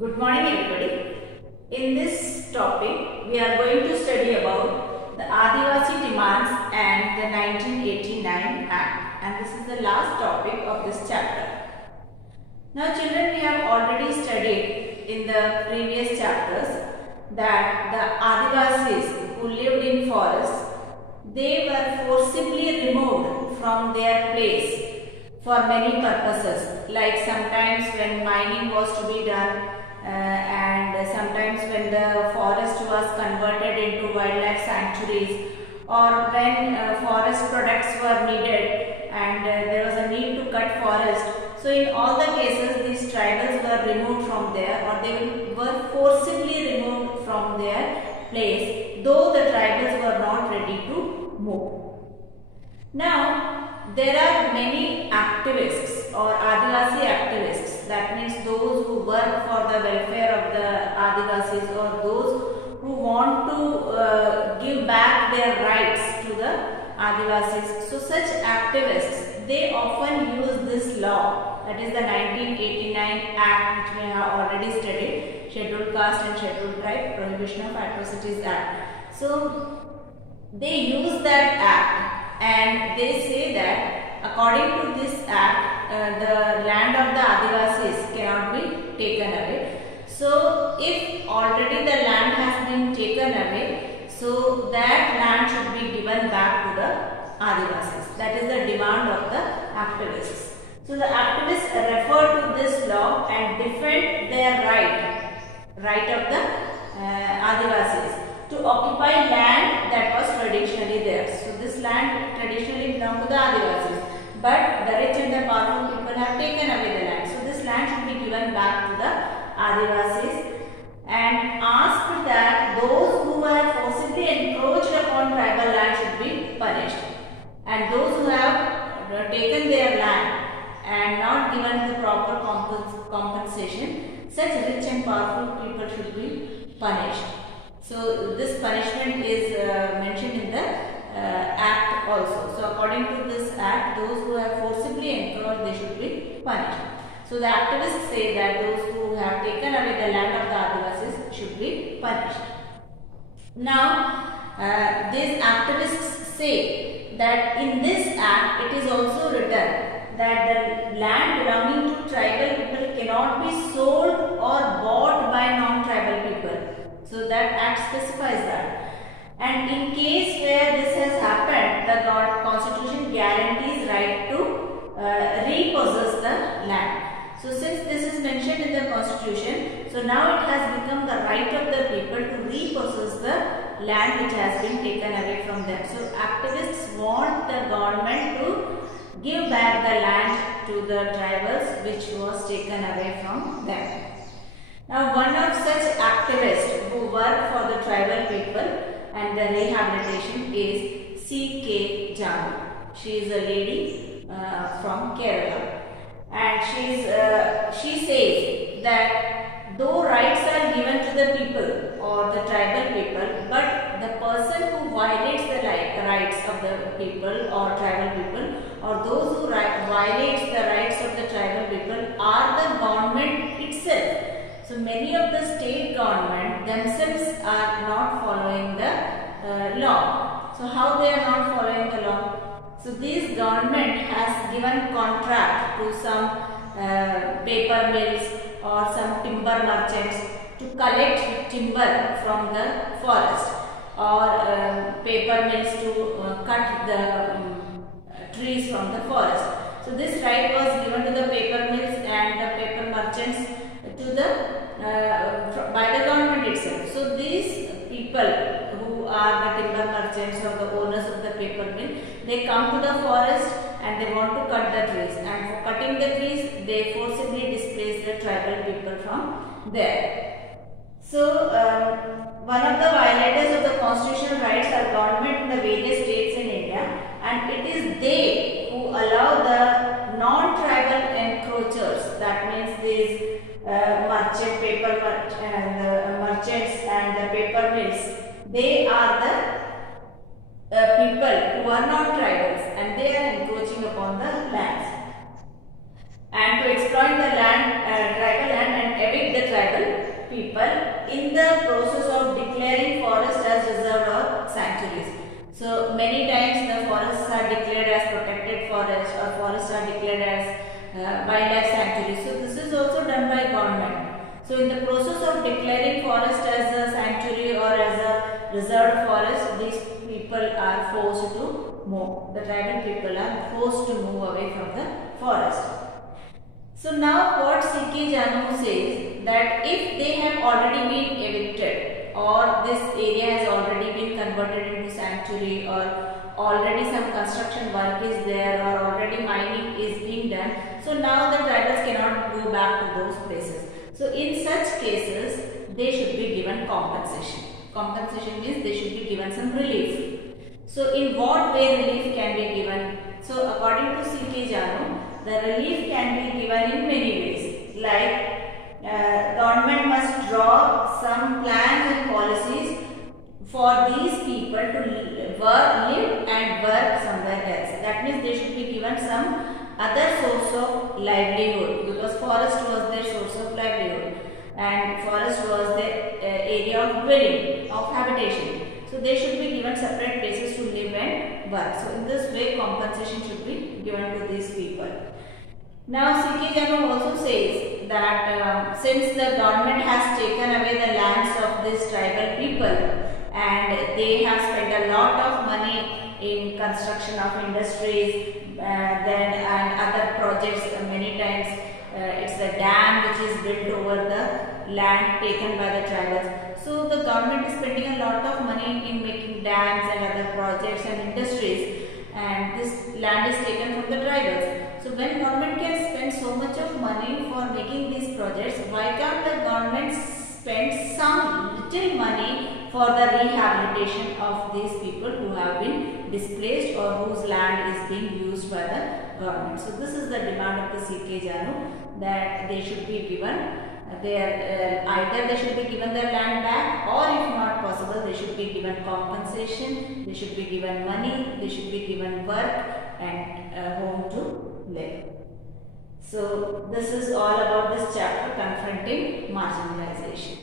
Good morning everybody. In this topic we are going to study about the Adivasi demands and the 1989 Act, and this is the last topic of this chapter. Now children, we have already studied in the previous chapters that the Adivasis who lived in forests, they were forcibly removed from their place for many purposes, like sometimes when mining was to be done, and sometimes when the forest was converted into wildlife sanctuaries, or when forest products were needed and there was a need to cut forest. So in all the cases these tribals were removed from there, or they were forcibly removed from their place, though the tribals were not ready to move. Now there are many activists or Adivasi activists, that means those who work for the welfare of the Adivasis, or those who want to give back their rights to the Adivasis. So such activists, they often use this law, that is the 1989 Act, which we have already studied, Scheduled Caste and Scheduled Tribe Prohibition of Atrocities Act. So they use that act and they say that according to this act, the land of the Adivasis cannot be taken away. So if already the land has been taken away, so that land should be given back to the Adivasis. That is the demand of the activists. So the activists refer to this law and defend their right of the Adivasis to occupy land that was traditionally theirs. So this land traditionally belonged to the Adivasis, but the rich and the powerful people have taken away the land. So this land should be given back to the Adivasis, and asked that those who have forcibly encroached upon tribal land should be punished, and those who have taken their land and not given the proper compensation, such rich and powerful people should be punished. So this punishment is mentioned in the act also. So according to this act, those who have forcibly encroached, they should be punished. So the activists say that those who have taken away the land of the Adivasis should be punished. Now these activists say that in this act it is also written that the land belonging to tribal people cannot be sold or bought by non-tribal people. So that act specifies that. And in case where this has happened, the constitution guarantees right to repossess the land. So since this is mentioned in the constitution, so now it has become the right of the people to repossess the land which has been taken away from them. So activists want the government to give back the land to the tribals which was taken away from them. Now one of such activists who work for the tribal people and the rehabilitation is C.K. Janu. She is a lady from Kerala, and she says that though rights are given to the people or the tribal people, but the person who violates the rights of the people or tribal people, or those who violates the rights of the tribal people, are the government itself. So many of the state government themselves are not following the law. So how they are not following the law? So this government has given contract to some paper mills or some timber merchants to collect timber from the forest, or paper mills to cut the trees from the forest. So this right was given to the paper mills and the paper merchants to the by the government itself. So these people who are the timber merchants or the owners of the paper mill, they come to the forest and they want to cut the trees, and for cutting the trees they forcibly displace the tribal people from there. So one of the violators of the constitutional rights are government in the various states in India, and it is they who allow the non-tribal encroachers, that means these merchants and the paper mills, they are the people who are not tribals, and they are encroaching upon the lands and to exploit the land, tribal land, and evict the tribal people in the process of declaring forests as reserved or sanctuaries. So many times the forests are declared as protected forests, or forests are declared as wildlife sanctuaries. So this is also done by government. So in the process of declaring forest as a sanctuary or as a reserved forest, these people are forced to move. The tribal people are forced to move away from the forest. So now what C.K. Janu says, that if they have already been evicted, or this area has already been converted into sanctuary, or already some construction work is there, or already mining is being done, so now the tribals cannot go back to those places. So in such cases, they should be given compensation. Compensation means they should be given some relief. So in what way relief can be given? So according to C.K. Janu, the relief can be given in many ways. Like government must draw some plans and policies for these people to live and work somewhere else. That means they should be given some other source of livelihood, because forest was their source of livelihood and forest was their area of dwelling, of habitation. So they should be given separate places to live and work. So in this way compensation should be given to these people. Now C.K. Janu also says that since the government has taken away the lands of these tribal people, and they have spent a lot of money in construction of industries, and other projects, many times it's a dam which is built over the land taken by the tribals. So the government is spending a lot of money in making dams and other projects and industries, and this land is taken from the tribals. So when government can spend so much of money for making these projects, why can't the government spend some little money for the rehabilitation of these people who have been displaced or whose land is being used by the government? So this is the demand of the C.K. Janu, that they should be given either they should be given their land back, or if not possible, they should be given compensation, they should be given money, they should be given work and a home to live. So this is all about this chapter, confronting marginalization.